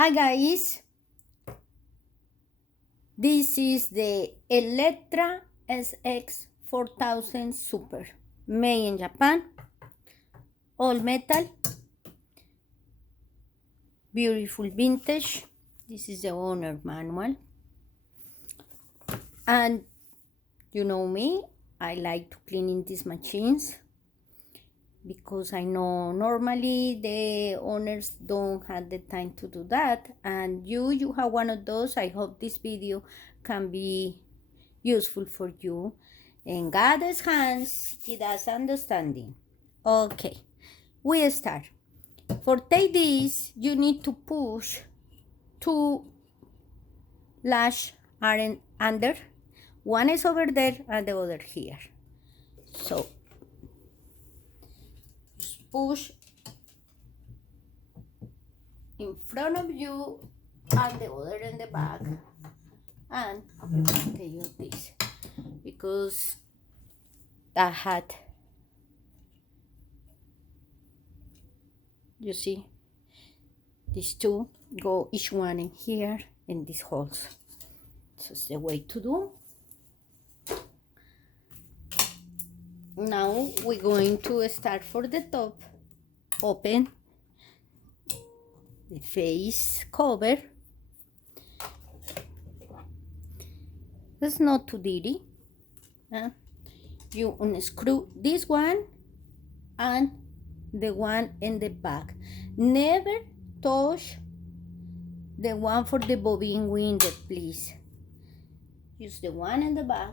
Hi guys, this is the Electra SX 4000 Super, made in Japan, all metal, beautiful vintage. This is the owner manual, and you know me, I like to cleaning these machines because I know normally the owners don't have the time to do that, and you have one of those. I hope this video can be useful for you. In God's hands, give us understanding. Okay, we start. For take this, you need to push two lash iron under. One is over there and the other here. So just push in front of you and the other in the back, and take you this because that hat, you see, these two go each one in here in these holes. So it's the way to do. Now we're going to start for the top. Open the face cover. It's not too dirty. You unscrew this one and the one in the back. Never touch the one for the bobbin window, please. Use the one in the back.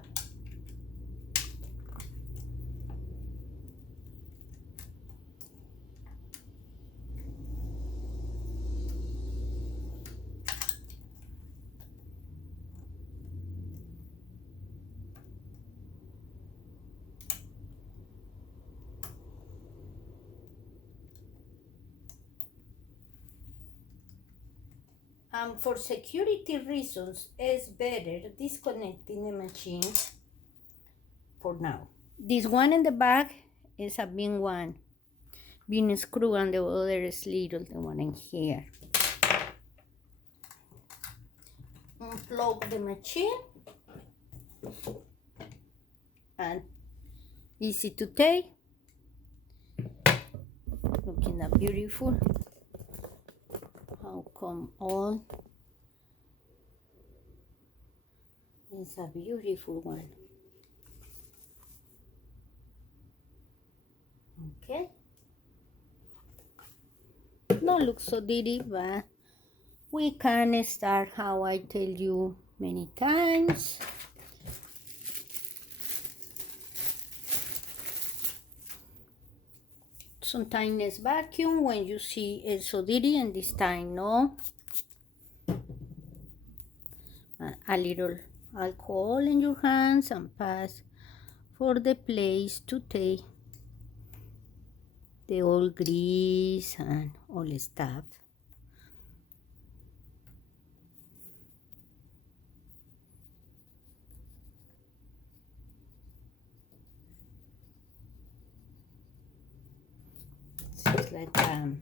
And for security reasons, it's better disconnecting the machine for now. This one in the back is a big one, being screw, and the other is little, the one in here. Unplug the machine, and easy to take. Looking that beautiful. How come all? It's a beautiful one. Okay. Don't look so dirty, but we can start how I tell you many times. Sometimes it's vacuum when you see it's so dirty, and this time no. A little alcohol in your hands and pass for the place to take the old grease and all the stuff. It's like that's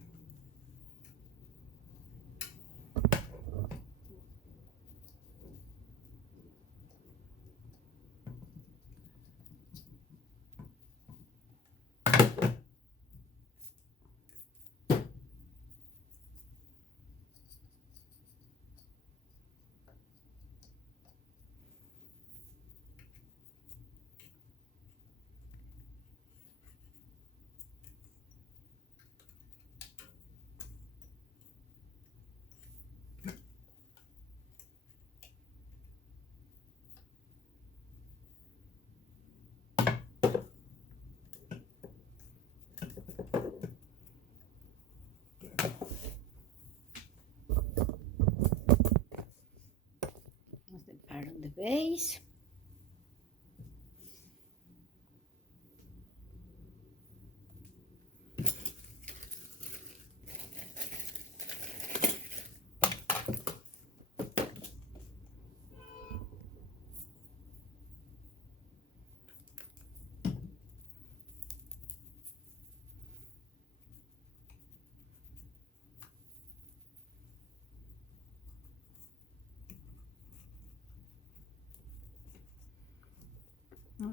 the part of the base.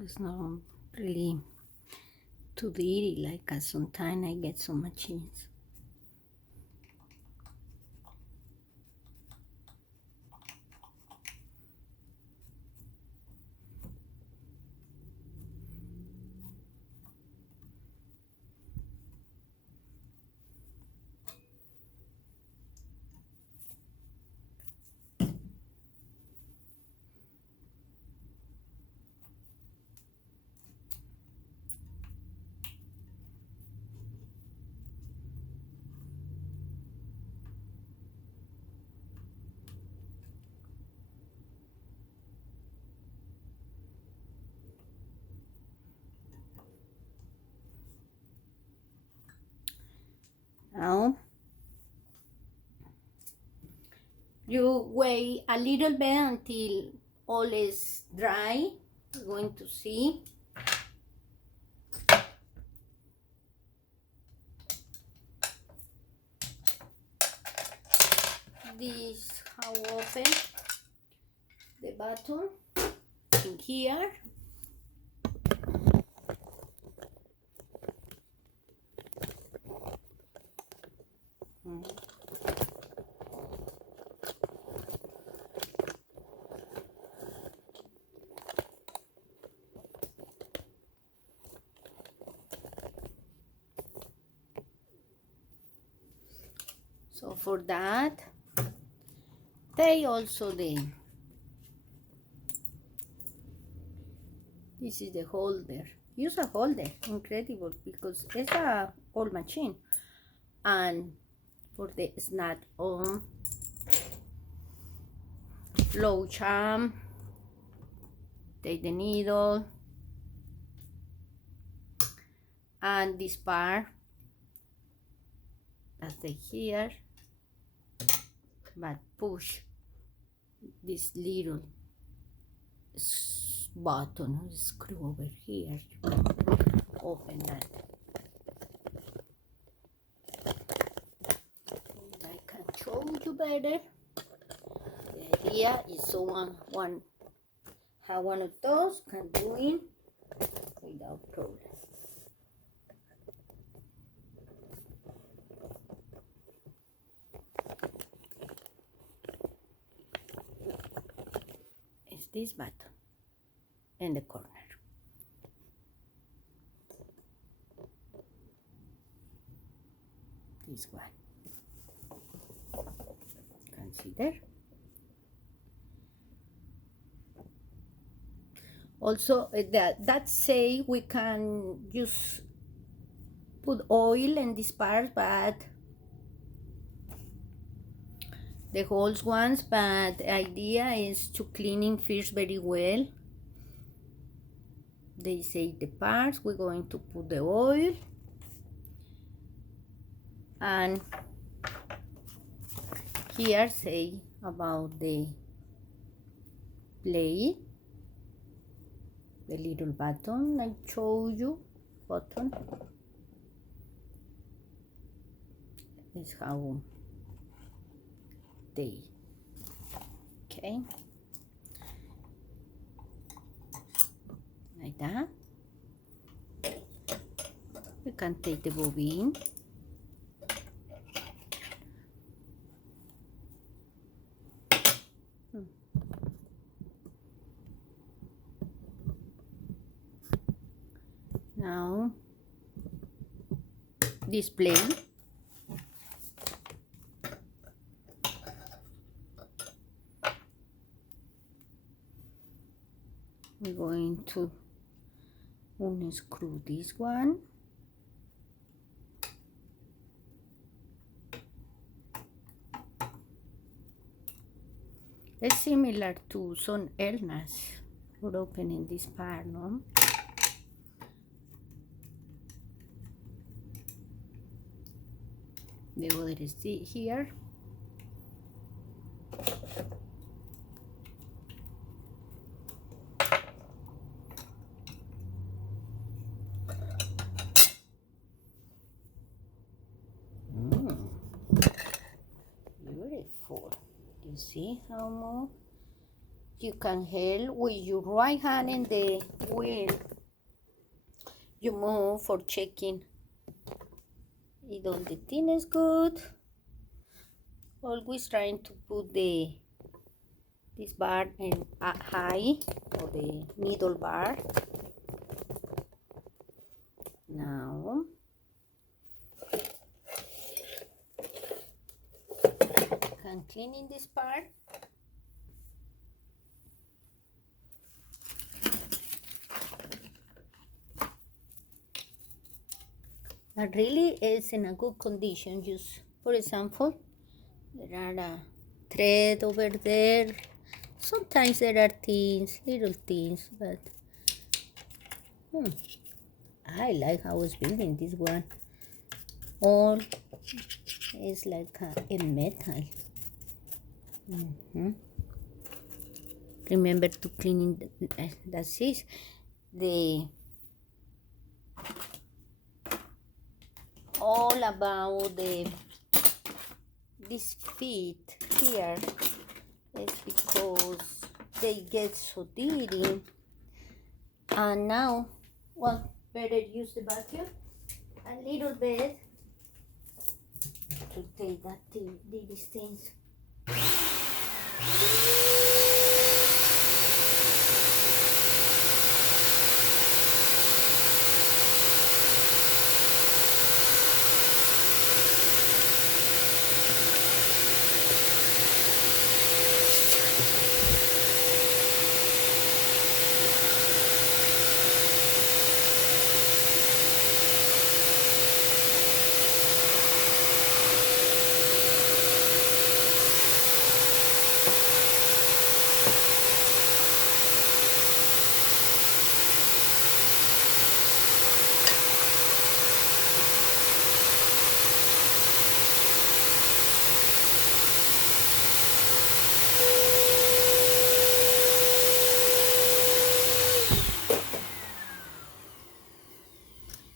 It's not really too dirty like sometimes I get some machines. Now you wait a little bit until all is dry. You're going to see. This how open the button in here. So for that, they also this is the holder. Use a holder, incredible, because it's a old machine. And for the snap on low charm, take the needle, and this part that's the here, but push this little button screw over here. You can open that. And I can show you better. The idea is someone have one of those can do it without problem. It's this button in the corner. This one. Consider. Also, that say we can just put oil in this part, but the whole ones, but the idea is to cleaning first very well. They say the parts, we're going to put the oil, and here say about the play, the little button I showed you, button is how they, okay, like that. We can take the bobbin, now display. We're going to unscrew this one. It's similar to some elnas for opening this part, no? The other is here. Beautiful. You see how more You can hold with your right hand in the wheel. You move for checking if all the thing is good. Always trying to put this bar in high or the middle bar. Now I'm cleaning this part. That really is in a good condition. Just for example, there are a thread over there. Sometimes there are things, little things, but I like how it's building this one. All is like a metal. Remember to clean that's it. The all about these feet here is because they get so dirty, and now, well, better use the vacuum a little bit to take that these things.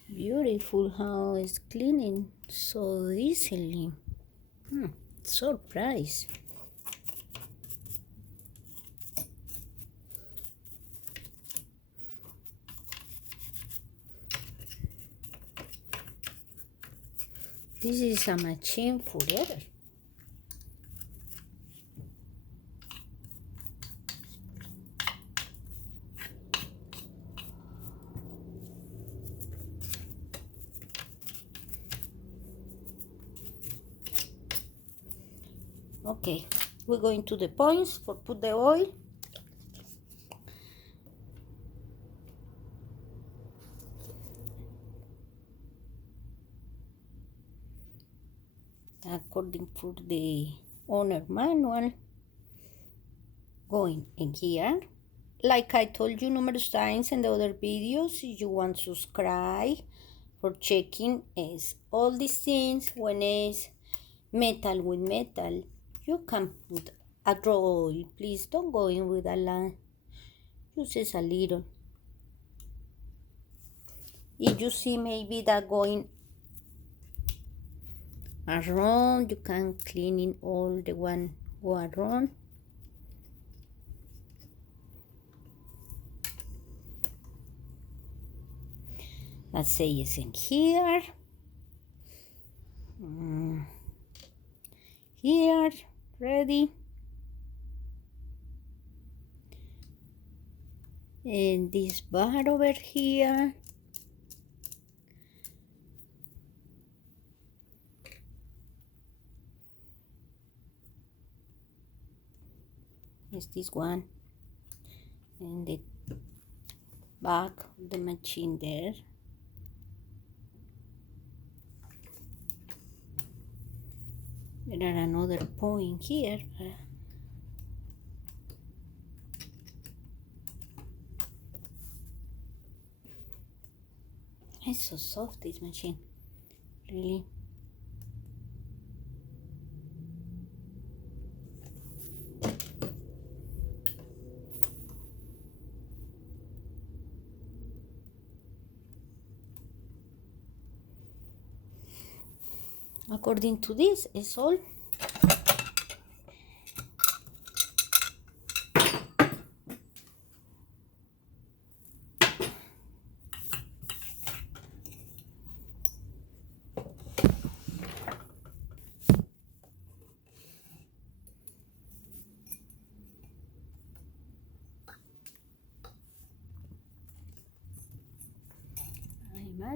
Beautiful how it's cleaning so easily. Surprise. This is a machine forever. Okay, we're going to the points for put the oil. According to the owner manual, going in here. Like I told you numerous times in the other videos, if you want to subscribe for checking is all these things. When it's metal with metal, you can put a draw oil. Please don't go in with a lot. Just a little. If you see maybe that going around, you can clean in all the one go around. Let's say it's in here. Here, ready. And this bar over here. Is this one. And the back of the machine there. There are another point here. It's so soft, this machine, really. According to this, is all.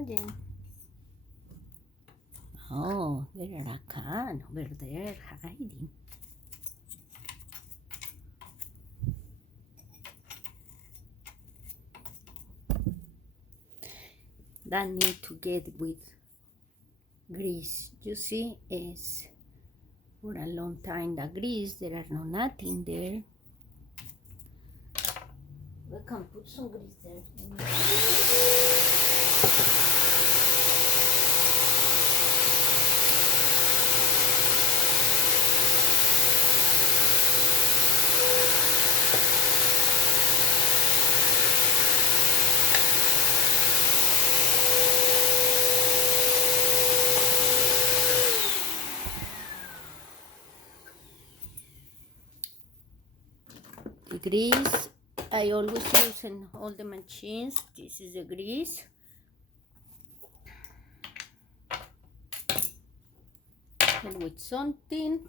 imagine. Oh, there are a can over there hiding. That need to get with grease. You see, is for a long time the grease, there are no nothing there. We can put some grease there. The grease I always use in all the machines. This is the grease. And with something.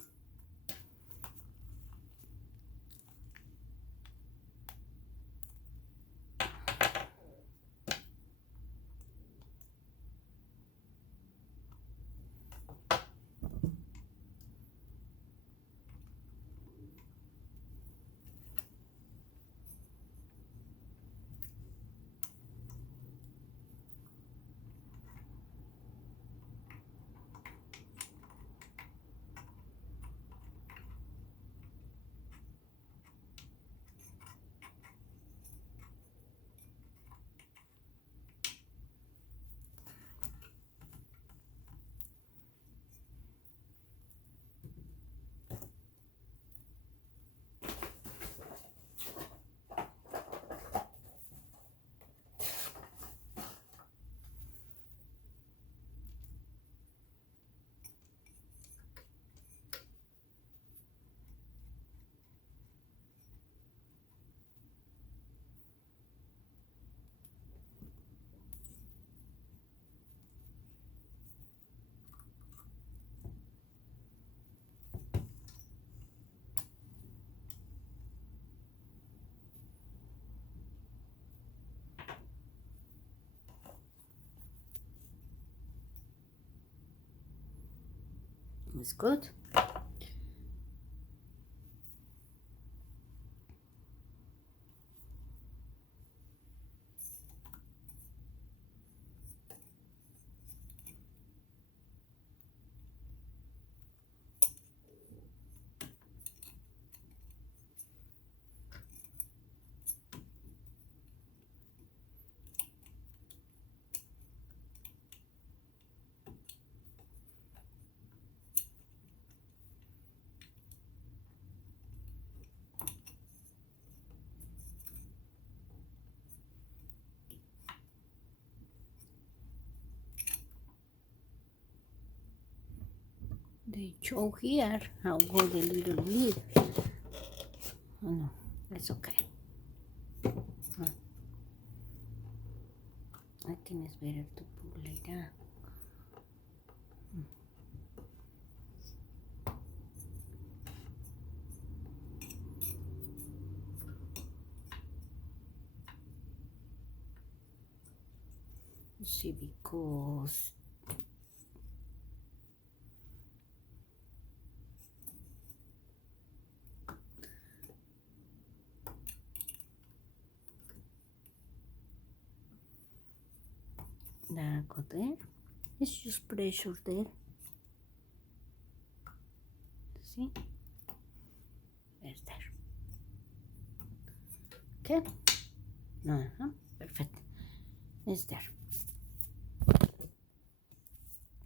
It's good. They show here how good the little lid. Oh no, that's okay. I think it's better to put like that. You see, because that go there. It's just pressure there. See? There's there. Okay. Perfect. It's there.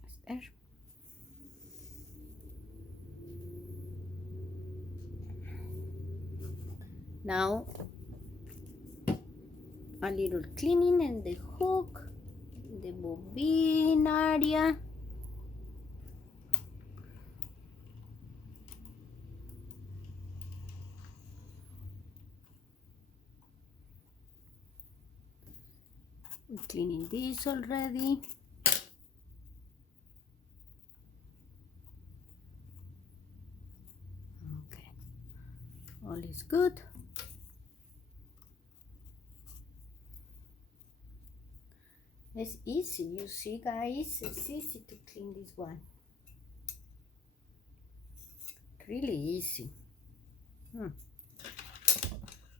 It's there. Now a little cleaning in the hook, the bobbin area. We're cleaning this already. Okay, all is good. It's easy, you see guys, it's easy to clean this one. Really easy.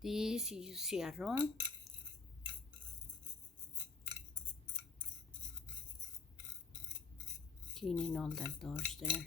This you see around. Cleaning all the doors there.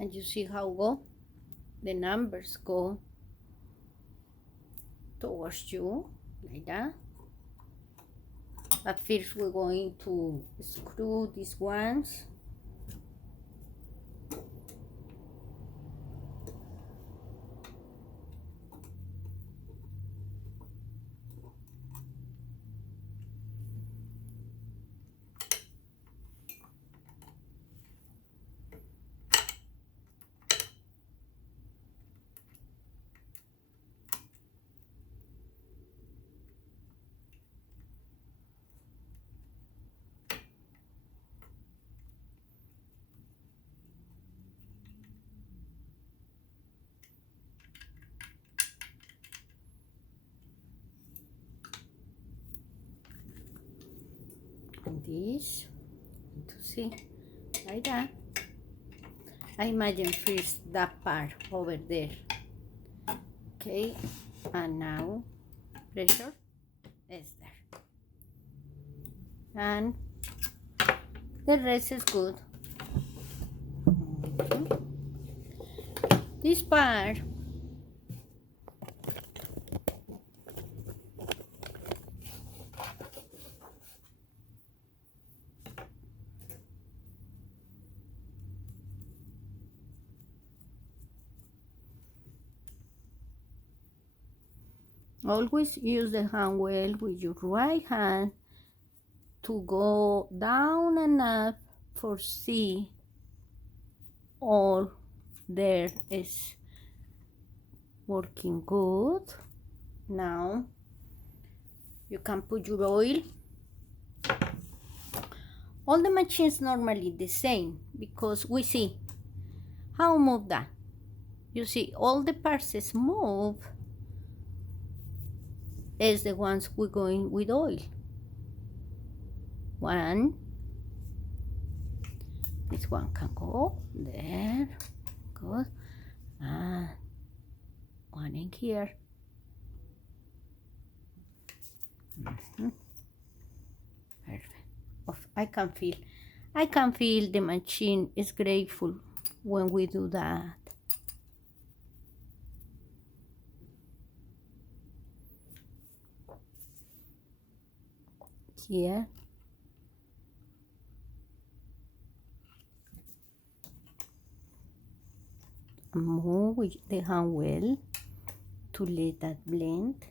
And you see how the numbers go towards you, like that. But first we're going to screw these ones. And this, to see, like that. I imagine first that part over there. Okay, and now pressure is there. And the rest is good. This part always use the hand well with your right hand to go down and up for see all there is working good. Now you can put your oil. All the machines normally the same because we see how move that. You see all the parts move is the ones we're going with oil. One, this one can go there, good, and one in here. Perfect. I can feel the machine is grateful when we do that. Here. Move with the hand well to let that blend.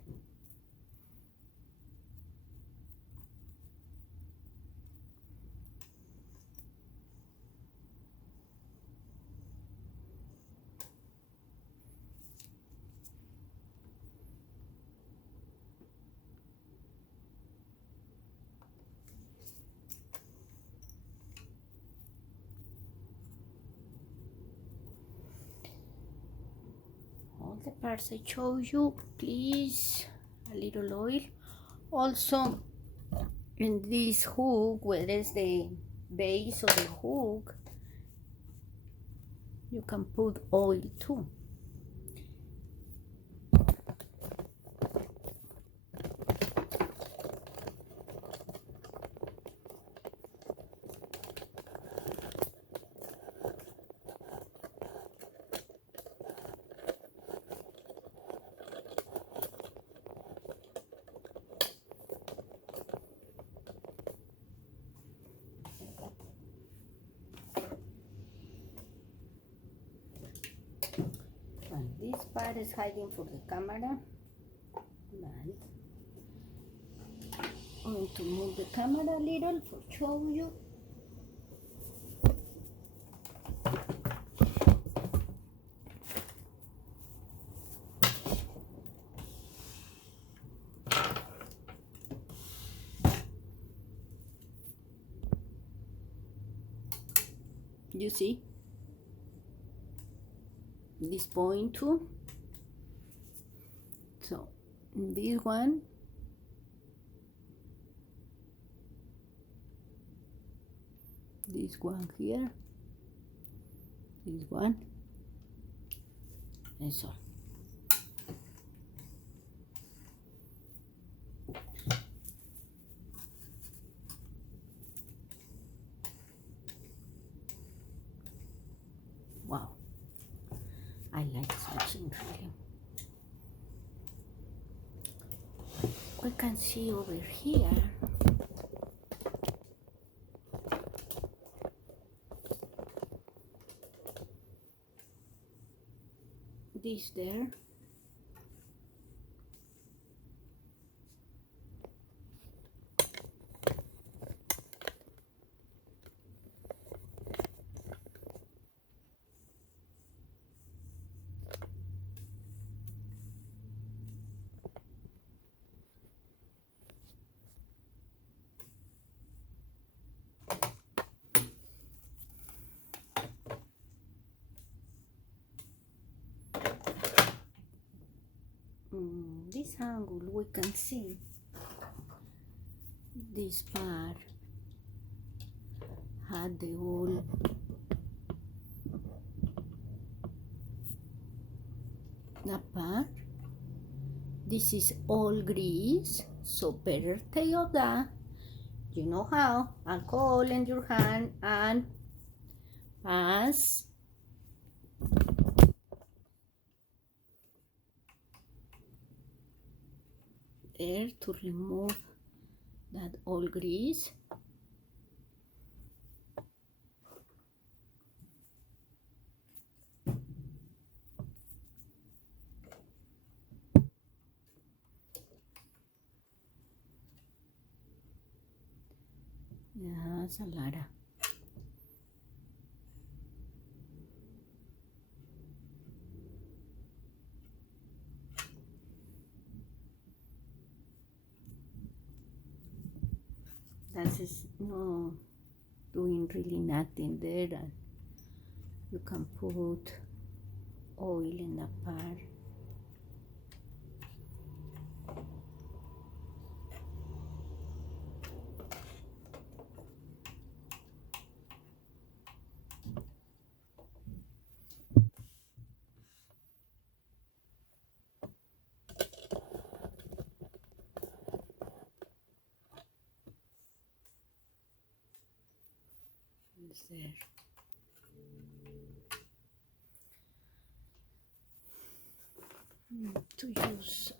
All the parts I showed you, please, a little oil. Also, in this hook, where is the base of the hook, you can put oil too. this part is hiding for the camera. Nice. I'm going to move the camera a little for show you. You see this point too. So this one, this one here, this one, and so. Wow, I like switching really. We can see over here this there. This angle we can see this part had the whole that part. This is all grease, so better take off that. You know how? Alcohol in your hand and pass there to remove that old grease. Yeah, it's a lot of. That is no doing really nothing there, and you can put oil in that part. It's there. To use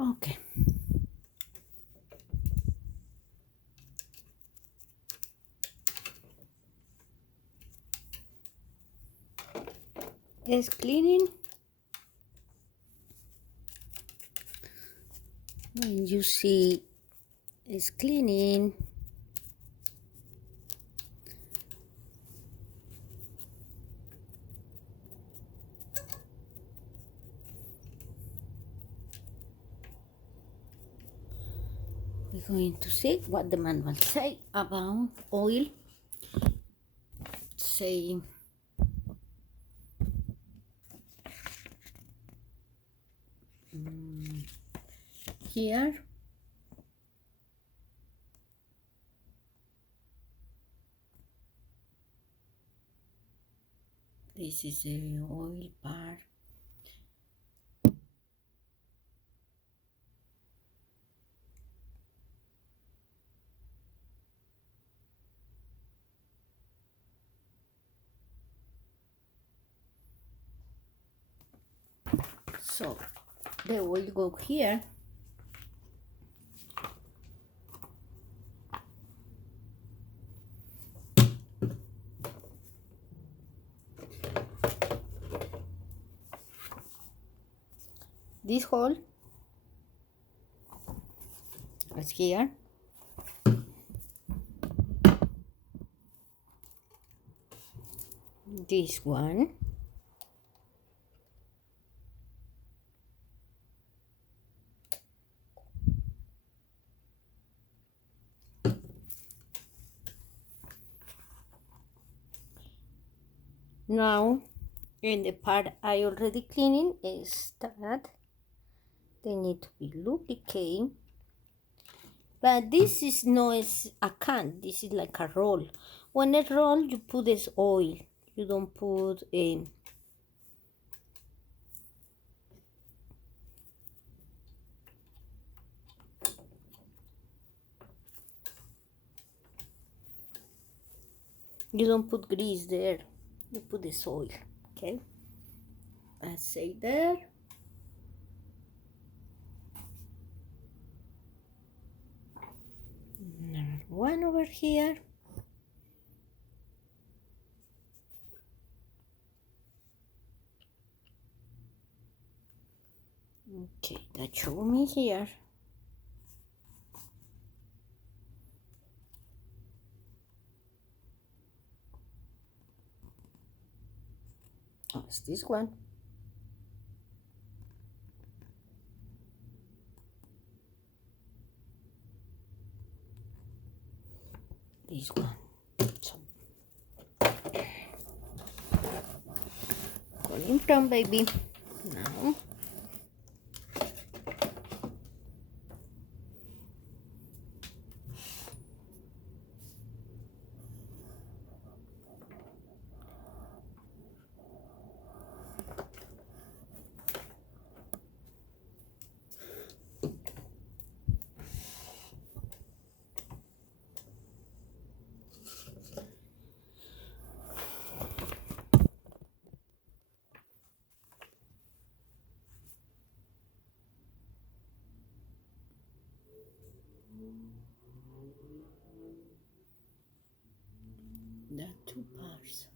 Okay. It's cleaning. When you see it's cleaning, we're going to see what the manual say about oil. Say here, this is the oil part. So the oil go here. This hole is here. This one. Now, in the part I already cleaning is that they need to be lubricated. But this is not a can, this is like a roll. When a roll, you put this oil. You don't put a. You don't put grease there. You put this oil. Okay. I say there. Number one over here. Okay, that show me here. Oh, it's this one. This one. So, going from baby. Now. The two parts.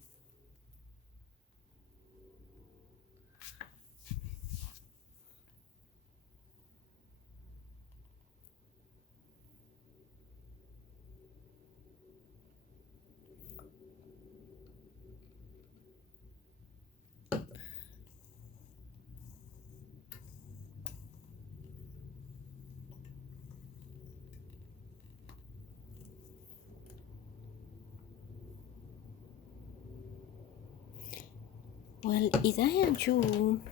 Well, if I am you,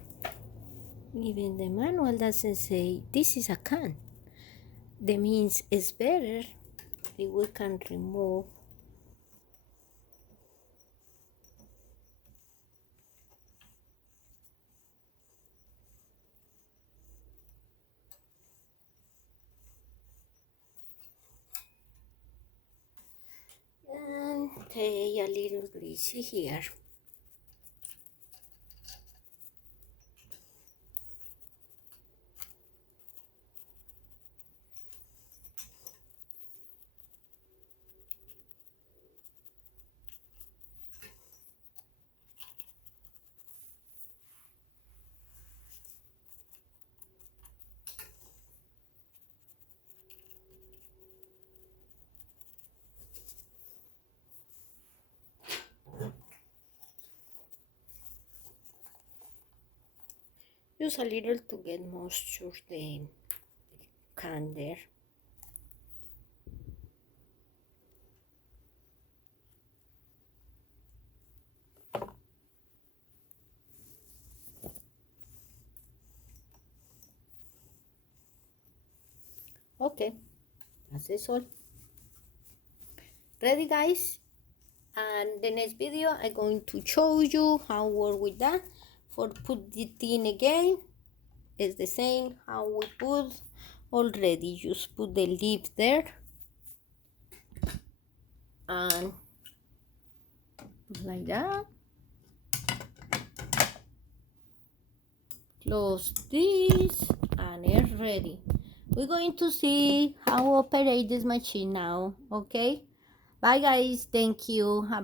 even the manual doesn't say this is a can. That means it's better if we can remove and take a little greasy here. just a little to get moisture the can there. Okay, that's all. Ready, guys? And the next video I'm going to show you how work with that. For put the tin again, it's the same how we put already. Just put the lid there and like that. Close this and it's ready. We're going to see how operate this machine now. Okay, bye guys, thank you.